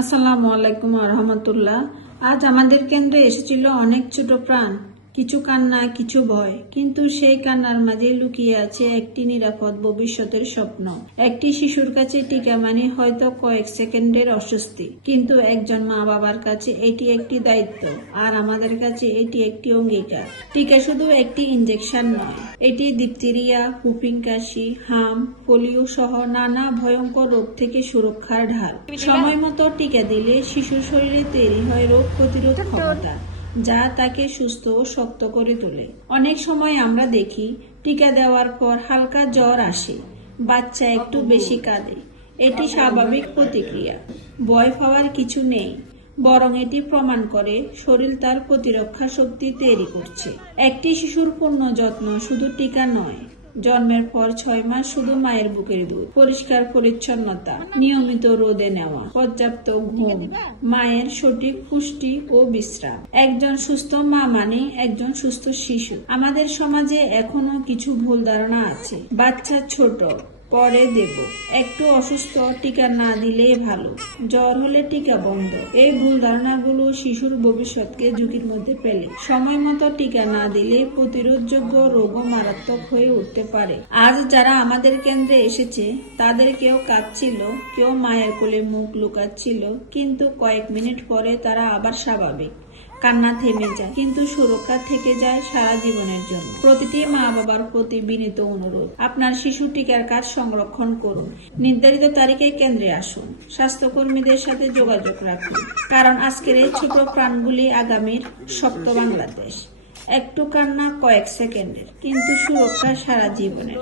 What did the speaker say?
আসসালামু আলাইকুম রহমতুল্লাহ। আজ আমাদের কেন্দ্রে এসেছিল অনেক ছোট প্রাণ, কিছু কান্না, কিছু ভয়, কিন্তু সেই কান্নার মাঝে লুকিয়ে আছে একটি নিরাপদ ভবিষ্যতের স্বপ্ন। একটি শিশুর কাছে টিকা মানে হয়তো কয়েক সেকেন্ডের অস্বস্তি, কিন্তু একজন মা বাবার কাছে এটি একটি দায়িত্ব, আর আমাদের কাছে এটি একটি অঙ্গীকার। টিকা শুধু একটি ইনজেকশন নয়, এটি ডিপথেরিয়া, হুপিং কাশি, হাম, পোলিও সহ নানা ভয়ঙ্কর রোগ থেকে সুরক্ষার ঢাল। সময় মতো টিকা দিলে শিশুর শরীরে তৈরি হয় রোগ প্রতিরোধ ক্ষমতা, যা তাকে সুস্থ ও শক্ত করে তোলে। অনেক সময় আমরা দেখি টিকা দেওয়ার পর হালকা জ্বর আসে, বাচ্চা একটু বেশি কাঁদে। এটি স্বাভাবিক প্রতিক্রিয়া, ভয় পাওয়ার কিছু নেই, বরং এটি প্রমাণ করে শরীর তার প্রতিরক্ষা শক্তি তৈরি করছে। একটি শিশুর পূর্ণ যত্ন শুধু টিকা নয়, জন্মের পর 6 মাস শুধু মায়ের বুকের দুধ, পরিষ্কার পরিচ্ছন্নতা, নিয়মিত রোদে নেওয়া, পর্যাপ্ত ঘুম, মায়ের সঠিক পুষ্টি ও বিশ্রাম। একজন সুস্থ মা মানে একজন সুস্থ শিশু। আমাদের সমাজে এখনো কিছু ভুল ধারণা আছে। বাচ্চা ছোট, পরে দেব, একটু অসুস্থ, টিকা না দিলেই ভালো, জ্বর হলে টিকা বন্ধ। এই ভুল ধারণাগুলো শিশুর ভবিষ্যৎকে ঝুঁকির মধ্যে ফেলে। সময় মতো টিকা না দিলে প্রতিরোধযোগ্য রোগও মারাত্মক হয়ে উঠতে পারে। আজ যারা আমাদের কেন্দ্রে এসেছে তাদের কেউ কাঁদছিল, কেউ মায়ের কোলে মুখ লুকাচ্ছিল, কিন্তু কয়েক মিনিট পরে তারা আবার স্বাভাবিক। কান্না থেমে যায়, কিন্তু সুরক্ষা থেকে যায় সারা জীবনের জন্য। প্রতিটি মা বাবার প্রতি বিনীত অনুরোধ, আপনার শিশু টিকার কার্ড সংরক্ষণ করুন, নির্ধারিত তারিখে কেন্দ্রে আসুন, স্বাস্থ্যকর্মীদের সাথে যোগাযোগ রাখুন, কারণ আজকের এই ছোট প্রাণগুলি আগামীর শক্ত বাংলাদেশ। একটু কান্না কয়েক সেকেন্ডের, কিন্তু সুরক্ষা সারা জীবনের।